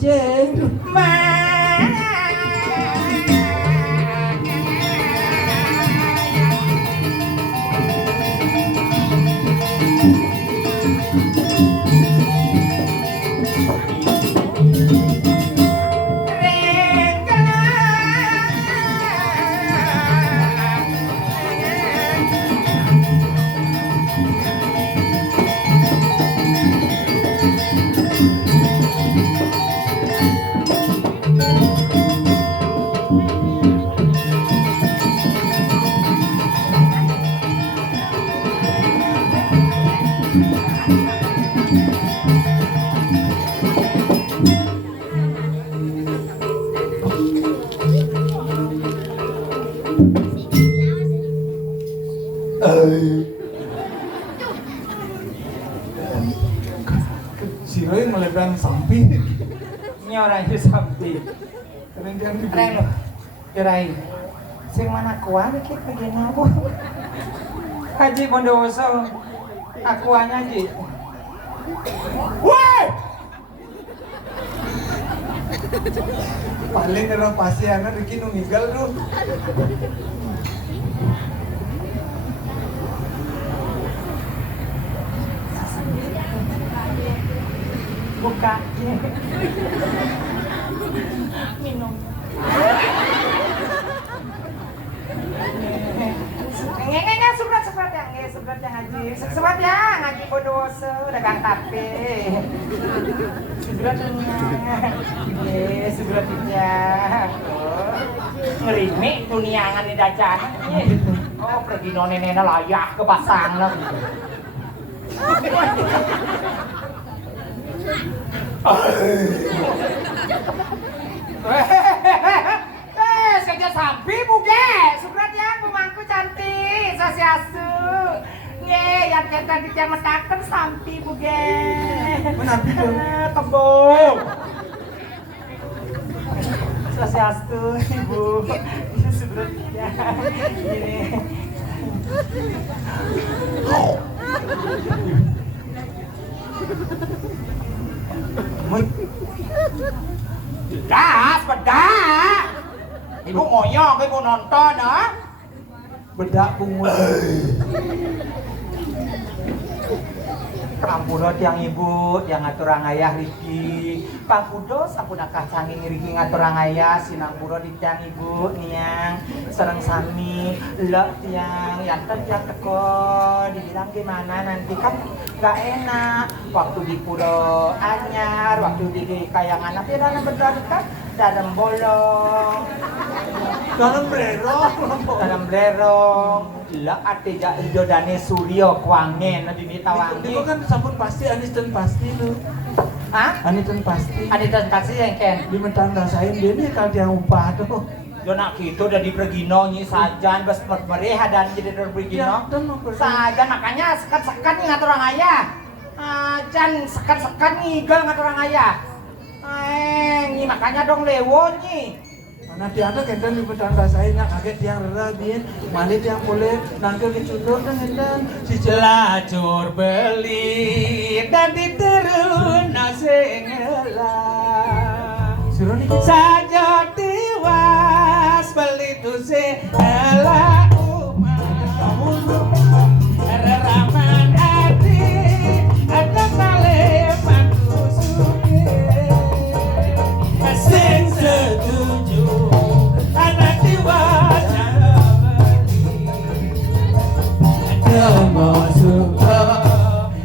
ceng. Si Roy melebar sampi. Ini orang itu sampai. Keren dia Keren loh. Kirai. Sing mana kuat iki begini apa? Haji Bondowoso. Akuannya Ji. Woi! Paling orang pasti anak Riki nunggal tuh. Buka. Minum. Nggak sebrat ya, sebrat yang ngaji, sebrat ya ngaji Bondowoso, dagang tape. Sebratnya, sebratnya. Ngerimi tuh niangan di dacan. Oh pergi nonenena layak ke pasang lah. Saja sampai buge, sebrat ya pemangku cantik, sasiasu. Nge, yang tadi yang metakan sampai buge. Menapi tuh. Kebong. Sasiasu, ibu. Sebrat ya. Ini. Pedas, pedas. Ibu ngoyong, ibu nonton, ah? Bedak pungut. Kampurot yang ibu, yang ngaturang ayah Riki. Pak Kudo, sampun akah canging Riki ngaturang ayah, sinampuro di tiang ibu, niang. Sereng sami, lo tiang, yanten tiang teko. Dibilang gimana nanti kan gak enak. Waktu di puro anyar, waktu di kayangan api dalam berdekat, dalam bolong. Dalam bererong. Dalam bererong. Lah ate jodane Suryo kuangen di Tawangi. Itu kan sampun pasti Anis dan pasti tuh. Hah? Anis dan pasti. Ada transaksi yang ken. Di mentang rasain dia nih kalau dia upah tuh. Yo nak gitu udah di Pergino nyi sajan bes mereha dan jadi dari Pergino. Sajan makanya sekat-sekat nih ngatur orang ayah. Jan sekat-sekat nih gal ngatur orang ayah. Nyi makanya dong lewo nyi. Mana dia ada kenten di mentang rasain nggak kaget yang rabin, malit yang boleh nangkil dicunduk dan kenten si Jelajur beli dan diterun nasengela. Suruh nih. Saja tiwas beli tu segala umat. Raman hati ada kale manusuke. Sing setuju anak tiwas beli. Ada masuk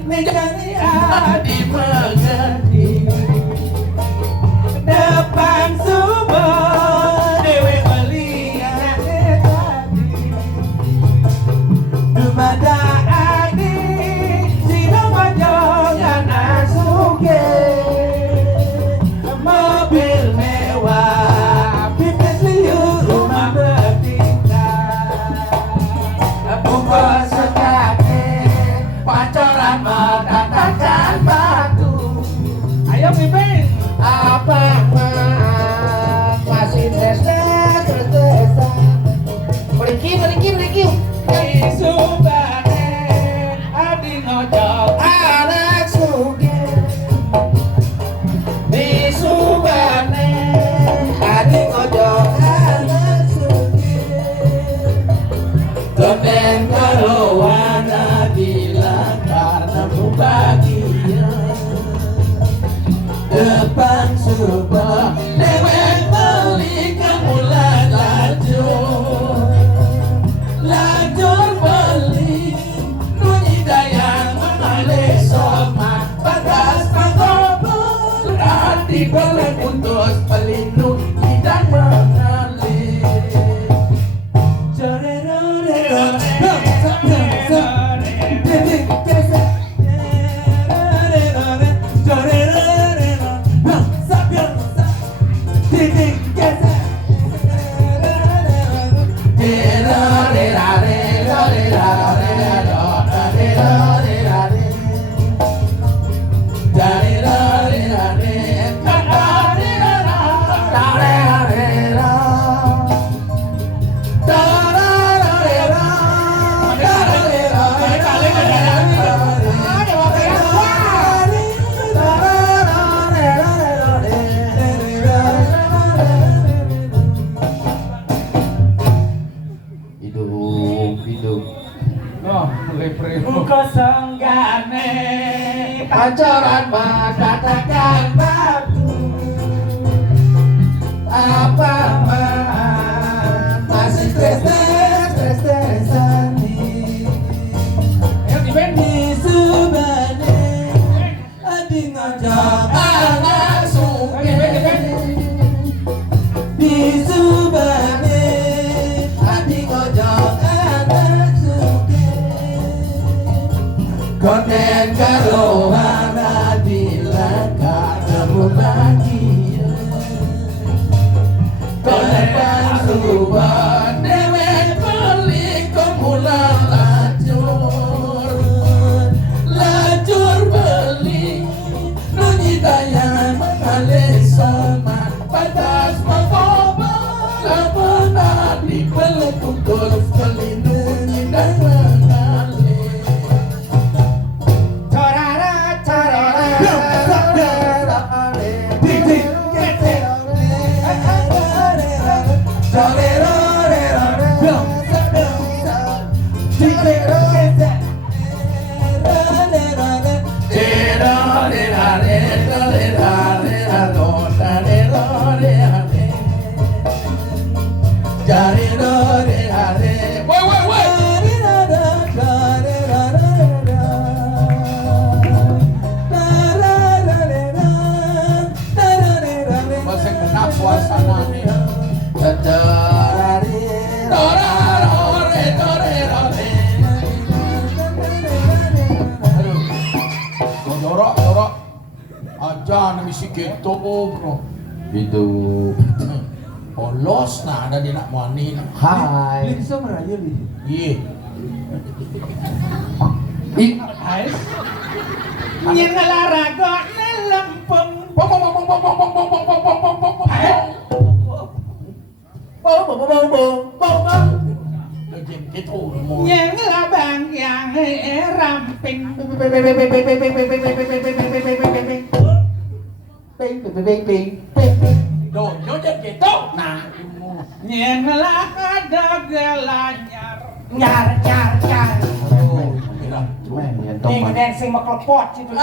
menjadi adik mengerti. Depan sumber dewe beli tadi bang suba dewek beli kemulan lajur beli nunyi dayang mengalih somat batas pangobol hati boleh putus pelindung tidak mengalih Kosanggane pacaran katakan batu apa masih stres-stresan di subane adi ngajak anak suke di subane adi ngajak anak suke konten karo mana bila ketemu lagi konten pasuban dewek beli kemulan lajur beli nunyi dayang mengalih somat batas mengobal benar di peluk putus pelindungi dan mengalih aja misi gitu bro hidup polos nah ada di nak muani hai Lin bisa merayu Lin iya hai nyen olahraga nelempeng nyen labang yang ramping Đồ nhớ chất gì tốt nè Nhìn lá đợt là Nyar Ini dancing maklepot situ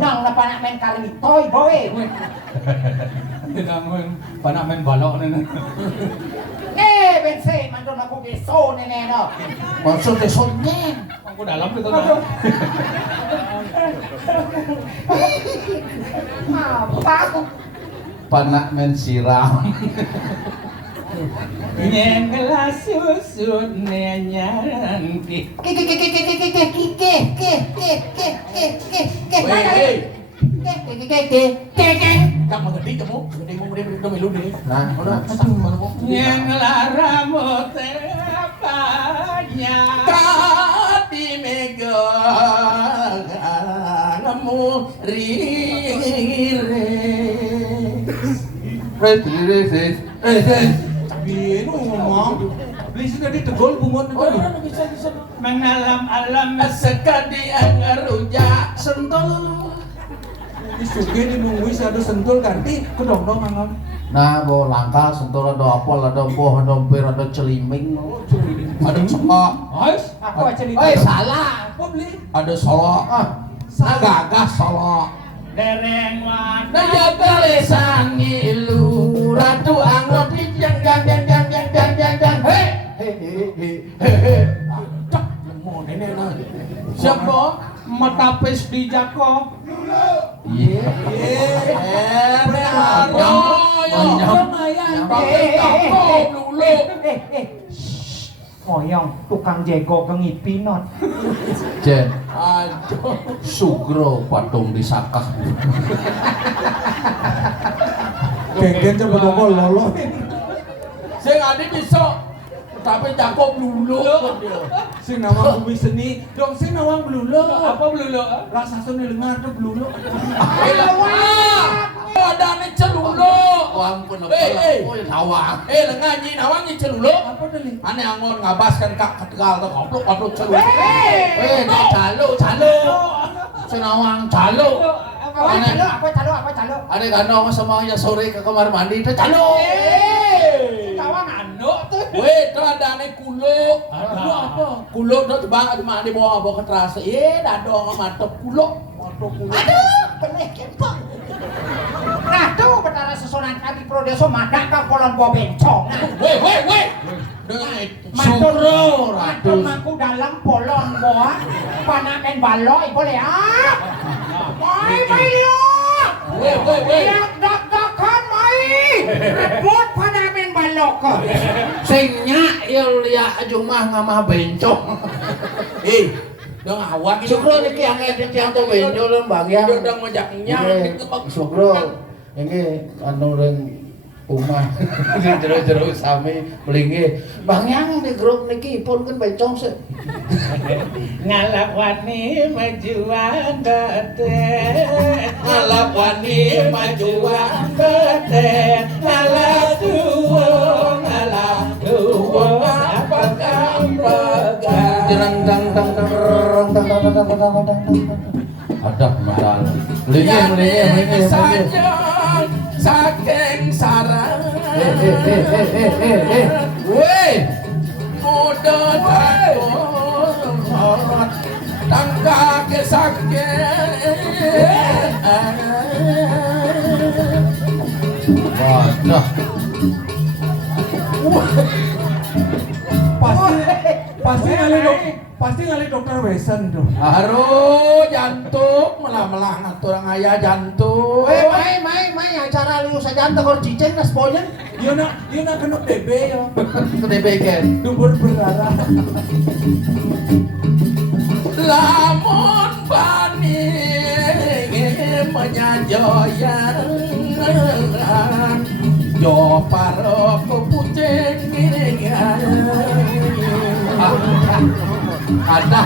Nang na pa namin kalimitoy boy Pa namin balok na bensin mandun ako beso nene no Maksud tesonnya Aku dalam gitu Apa aku Panak men siram Nyengelah susut nenyanti Kamu gede kamu gede mau dulu deh nah udah Nyengelah rambut apanya Kati mega kamu Sabihin mo ngomong Beli sudah ditegol bungon bisa Mengalam-alam Sekadi ang rujak sentol Ini suge dinungguin satu sentul ganti kedong-dong angon Nah, bawa langka, sentul ada apel, ada buah, ada pir, ada celiming. Ada cokok Aku aja di salah. Apa beli? Ada solok. Gagah solok. dereng wan Naya kalesan ngilu ratu anggot jang jang jang jang jang jang jang jang he cak nemu nenek nah siapa matapes di jako Iya. Moyong tukang jego kengipinon. Jen, Aduh, Sugro patung disakah. genggen coba toko lolo. Sing ade bisa tapi cakep blulu. Sing nawang bumi seni, dong sing nawang blulu. Apa blulu? Raksasa lengar tuh blulu. Ada nih celulu. Oh ampun, oh nawang. lengan nyi nawang nyi celulu. Apa tuh nih? Ane angon ngabaskan kak ketegal tuh koplok celulu. Calo. Sing nawang calo. Apa calo? Ada kano semuanya sore ke kamar mandi itu calo. Kawan anduk tuh. Weh, itu ada ane kulo. Apa? Kulo itu coba di bawah keterasa. Dadong mantep kulo. Aduh, bener kempang. Nah tuh betara sesoran kami prodeso madak ka kolon bawa bencong. Weh. Sugro ratu aku dalam polon bawa panaken baloi boleh ah. Mai lihat. Weh. Dak-dakan mai. Rebut panaken balok. Sing nya ieu lia jumah ngamah bencong. Dong awak Sugro niki yang edit yang tuh bencong lem bagian. Dong majaknya. Sugro ini anu ring umah jero-jero sami melingi Bang Yang di grup niki pun kan bencong sih Ngalap wani majuan bete. Ngalap wani majuan bete. Ngalap tuwong apa kampegan. jerang dang ada medal melingi saking sarang weh muda takut tangka ke sakit wadah pasti ngali dokter Wesen tuh. Aduh, jantung melah ngatur ayah jantung. Mai acara lu sajantung kalau cicing nas pojen. Dia nak kena DB ya. Kedebeken. Dubur berdarah. Lamun bani menyajoyan jo paro pucing Ada.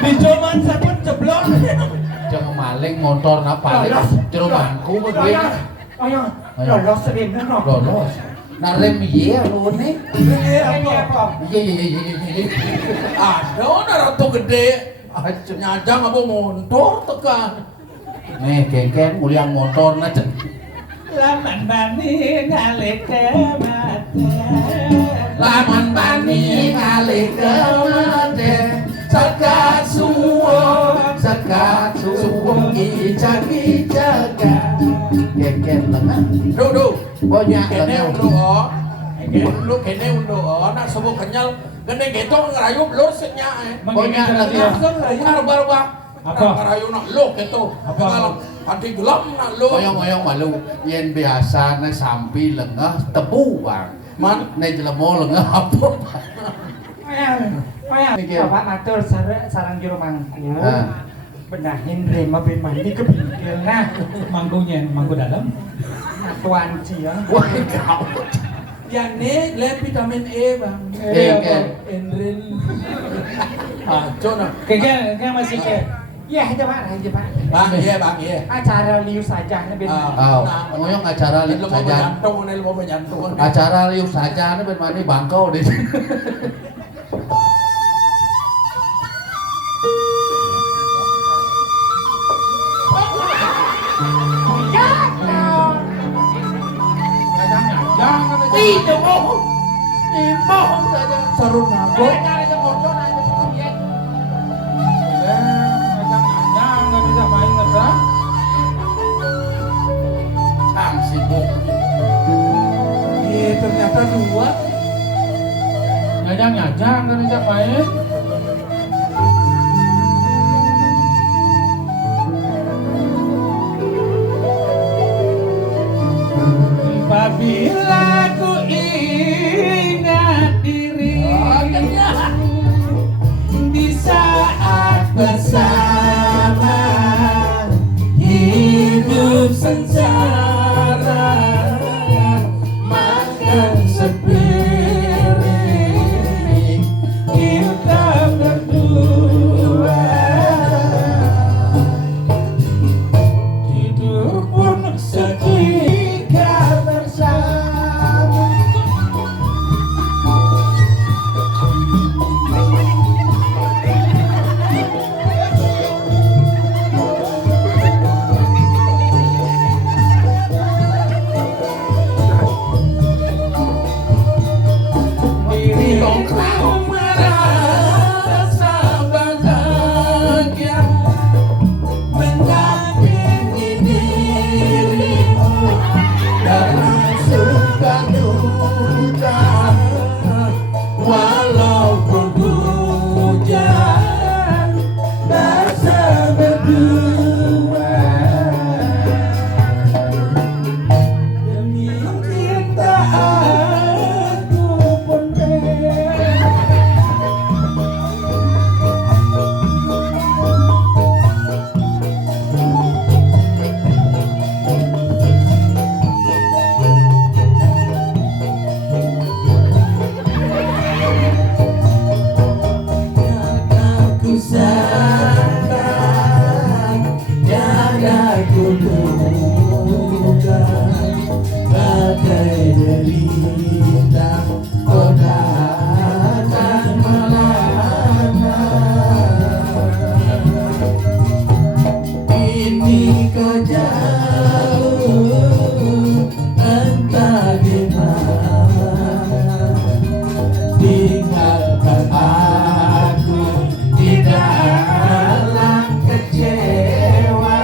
Di zaman sabun ceblok. Jangan maling motor napa jero bangku begini. Ayo, lolos rim no. Lolos. Nah rem iya lu nih. Ini apa? Iya. Ada ratu gede. Nyajang apa motor tekan. Nih kengkeng uliang motor na cen. Laman bani ngalik ke mate. Laman bani ngalik ke mate. Sekat suwong ijag-ijaga. Kengkeng lengan. Duh. Banyak Kene lengan. kene undo nak sebut kenyal gede gitu ngerayu blur senya Banyak lengan. Barba apa ngerayu nak lo gitu apa hati gelap nak lo Oyong malu. Yen biasa na sampi lengah tebu bang. man Nek jelemo lengah apa? Bapak matur sarang juru mangku. Ah. Benahin rema ben mandi ke bingkil nah. Mangku dalam. Tuan Cia. Wah kau. yang ini lem vitamin E bang Enrin Cona Kayak masih kayak ya aja pak bang iya acara liu saja nih ben Ngoyong acara liu saja. Acara liu saja nih ben mani bangkau deh. Imoh saja. Saruna go. Cari motor aja piye. Ngajang-ngajang nggak bisa main ngedrag. Cang sibuk. Ternyata dua. Ngajang-ngajang nggak bisa main. Apabila ku ingat diri di saat bersama hidup sengsara makan sepiring kita berdua tidur pun seketika bersama. Diriku merasa bahagia mendampingi dirimu dalam suka duka walaupun hujan rasa berdua demi cinta aku pun aku sadar dadaku luka bagai derita kau datang melamar ini kau jauh entah di mana tinggalkan aku di dalam kecewa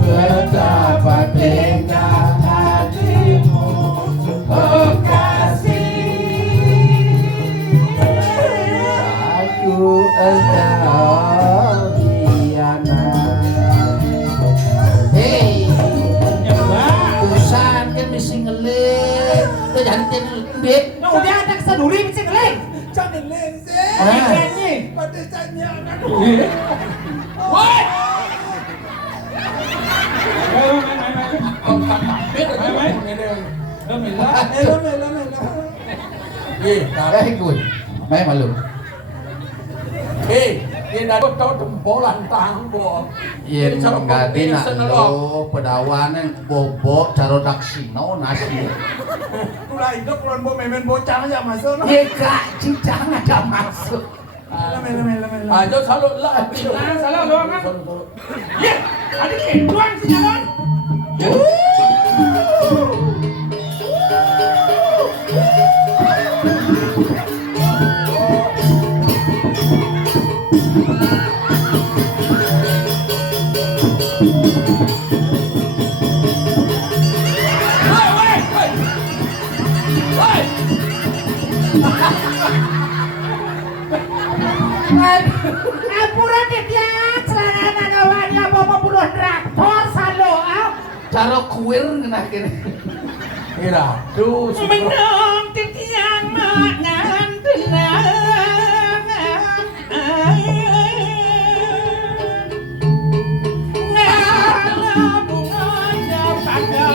betapa tega hatimu oh kasih aku engkau hianat. Hei urusan kan mesti ngeling tuh jantin lembik. Nah, udah ada kesaduri mesti ngeleng. Jangan lense. Nyanyi. Pada tanya anak. Woi. Gue, main malu. Ini ada tau tempolan tangbo. Yen ganti nak lo pedawan yang bobo caro daksino nasi. Tulah itu kulon bo memen bocah aja masuk. Ye kak cicang ada masuk. Lame. Ayo salut lah. Salah doang kan? Ya, ada keduan sih jalan. Ampura titian celana nagawannya bawa puluh traktor salo Caro kuir ngena kene. Ira, tuh menang titian makan tenang ngala bunganya pada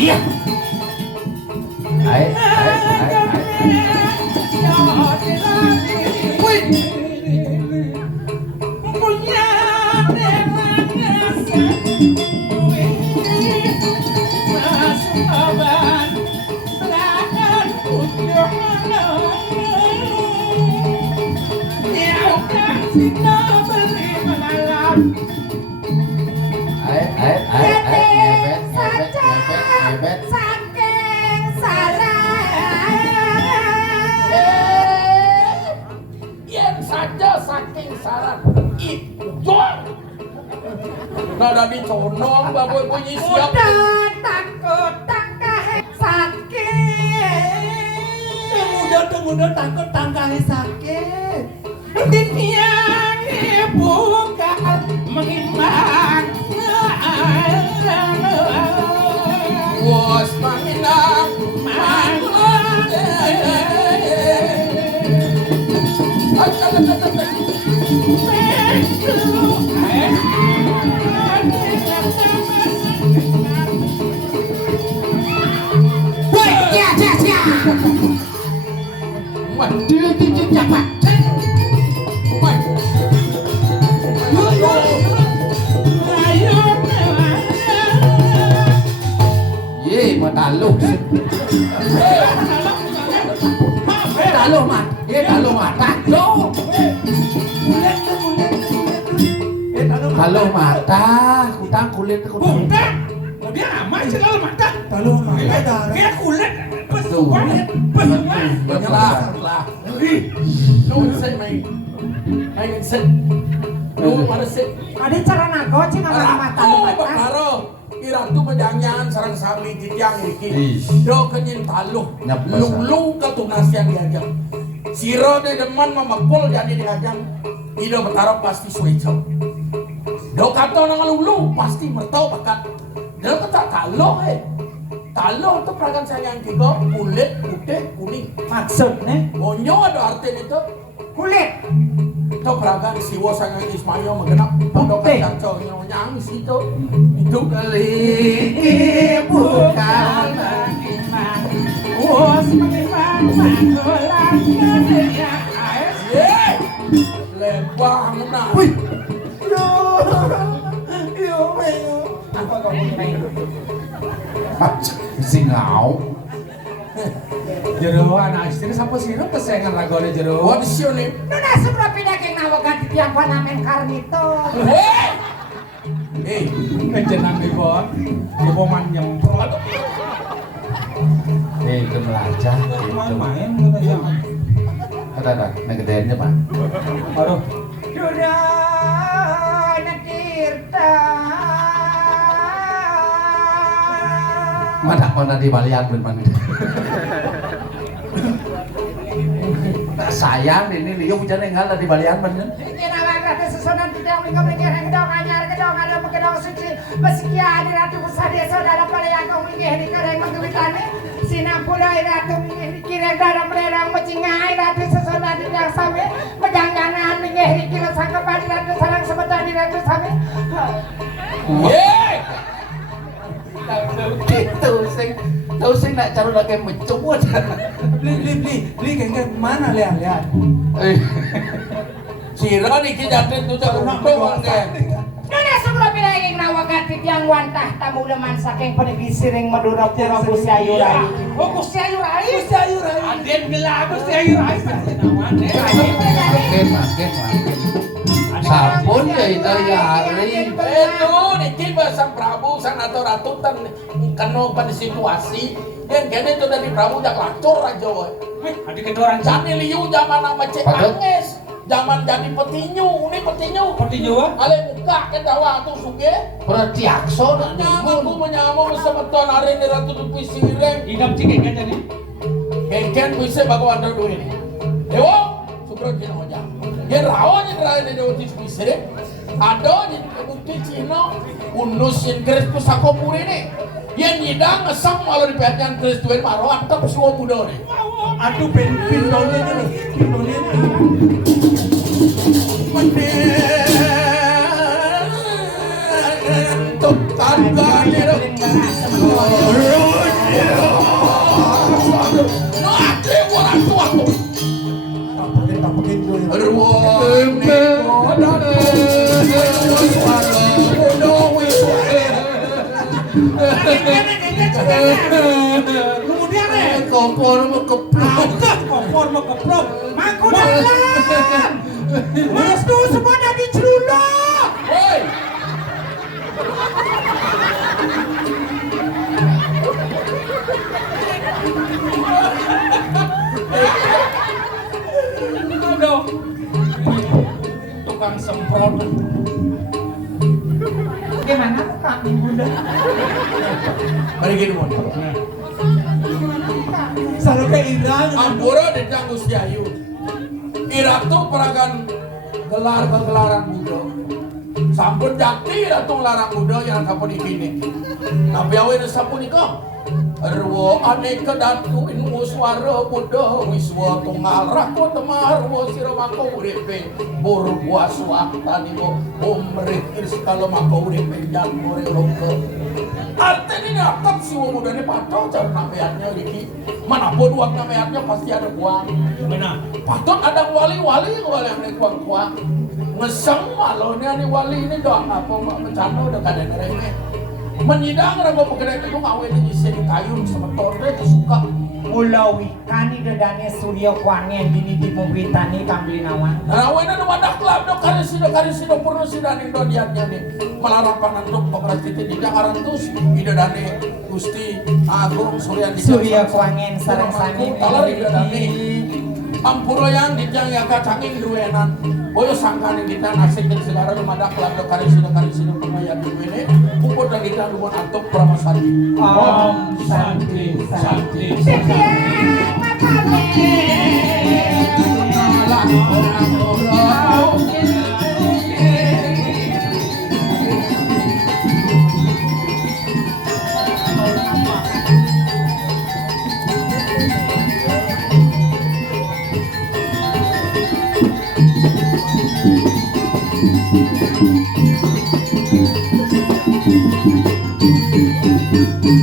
Iya. Hai. Sina beli mengalam Ngebet saking salah Yen saja saking saran Ijong Nada diconong baboy bunyi siap udah takut tangkah sakit mudah takut tangkah sakit Diniang ibu kan mengimbang Was manginang Ye mataluh Taluh mat taluh mata Taluh mata kutang kulit Udah, dia aman sih kalau makan. Taluh mata darah. Kayak kulit, Tuh. Belah Nuhun sit main Main sit Nuhun pada sit Ada cara nago sih nggak mata lu mata. Bakaro Iratu menjangan sarang sami jitiang iki Do kenyin taluh Nyapa, Lung-lung ke tunas yang diajak Siro de deman memakul jadi diajak Ido bertarap pasti suicap Do kato nang lulu pasti mertau bakat Do kata taluh Taluh itu peragan sayang tiga kulit putih kuning Maksudnya Monyo ada arti itu kulit. Itu peragan siwa sayang Ismail menggenap Pondokan caco nyonyang situ Itu kali Bukan mengimbang, us mengimbang makulan dunia ais. Lebang nah Wih. Yo, mayo. Apa kamu main? Singau Jero anak istri sampai sini kesengan ragone jero. What is your name? Nuna sebelum pindah ke nawakan di tiang panamen karnito. Kejenang di bawah, keboman nyemprot. Kemelacah Main gitu ya. ada negedenya pak Aduh. Sudah nakirta. mana kau di balian bener sayang ini liung jangan enggak di balian bener Kira kata sesonan tidak mengikir gedong anyar gedong ada gedong suci meski ada ratu besar desa dalam balai kau mengikir di kereng menggewitane sinapura ratu mengikir dalam lerang mecingai ratu sesonan tidak same pejangganan mengikir kira sangka padi ratu sarang sebentar di ratu same gitu tahu sing nak cari lagi mencubut Beli kayaknya mana lihat. Siro nih kijatin tuh cak untung kan Nuna sebelum pindah ke nawakan di tiang wantah tamu leman saking penegis siring madura pura Gusti Ayu Rai. Oh Gusti Ayu Rai. Aden gelah Gusti Ayu Rai nawan makin sabun ya itu ya hari Itu niki sang Prabu sang ratu tan keno pada situasi yang kene itu dari Prabu jak lacur aja woy Adik kedoran Jani liu zaman nama cek anges zaman jadi petinju ini petinju ale muka ke dawa tuh suge pertiakso nak nyamaku menyamong semeton hari ini ratu dupi sireng Idam cikeng aja nih. kengken bisa bago under duit dewo sukro kena hoja yang rawan yang rawan di dewo dupi sireng ada di bukti Cina unus yang keris pusako puri nih yang nyidang ngesam kalau di pihaknya keris tuan maro antap semua muda nih Aduh pindonya nih. Menentuk tangga dia nanti orang tua tuh Tampakin gue. beruang neko dan suara muda Kemudian kompor mau keplok kompor mau keprok. Maku dalam. Restu semua jadi celuluk. Woi. Aduh. Tukang semprot. Gimana kami bunda? Mari gini mon. Selalu ke Indra. Ampura ditang Gusti Ayu. Iratu peragan gelar-gelaran Buddha. Sampun jakti Ratu larang Buddha yang sampun ikini. Tapi awe sampun ika. Arwo aneka datu inu swara Buddha wiswa tunggal rako temar wo sira mako uripe bur buas waktani wo umrih iskala mako uripe jan more loke. Artinya dapat si wo Buddha ni pato jar nameannya iki. Manapun uang nameannya pasti ada uang. Benar. Patut ada wali-wali yang kuang-kuang. Ngeseng malonya ni wali ini doang apa bercanda udah kada ngereme. Menyidang rago pegedai itu ngawe di sini kayu semetor deh suka. Mulawi kani dedane Surya Kwangen bini di pemberitani kambli nawan. Nah, awe na wadak lab do kari sido purno sidaning do diatnya nih. Malarapan anduk pengrastiti di Jakarta tus idadane Gusti Agung Surya Kwangen sareng sami idadane. Ampura yang dijang ya kacangin duwenan. Boyo sangkane kita nasik dan segala rumadak lab do kari sido pemayat duwene. Kumpul dan kita rumah antuk pramasari. Om Santi Santi Santi. Thank you.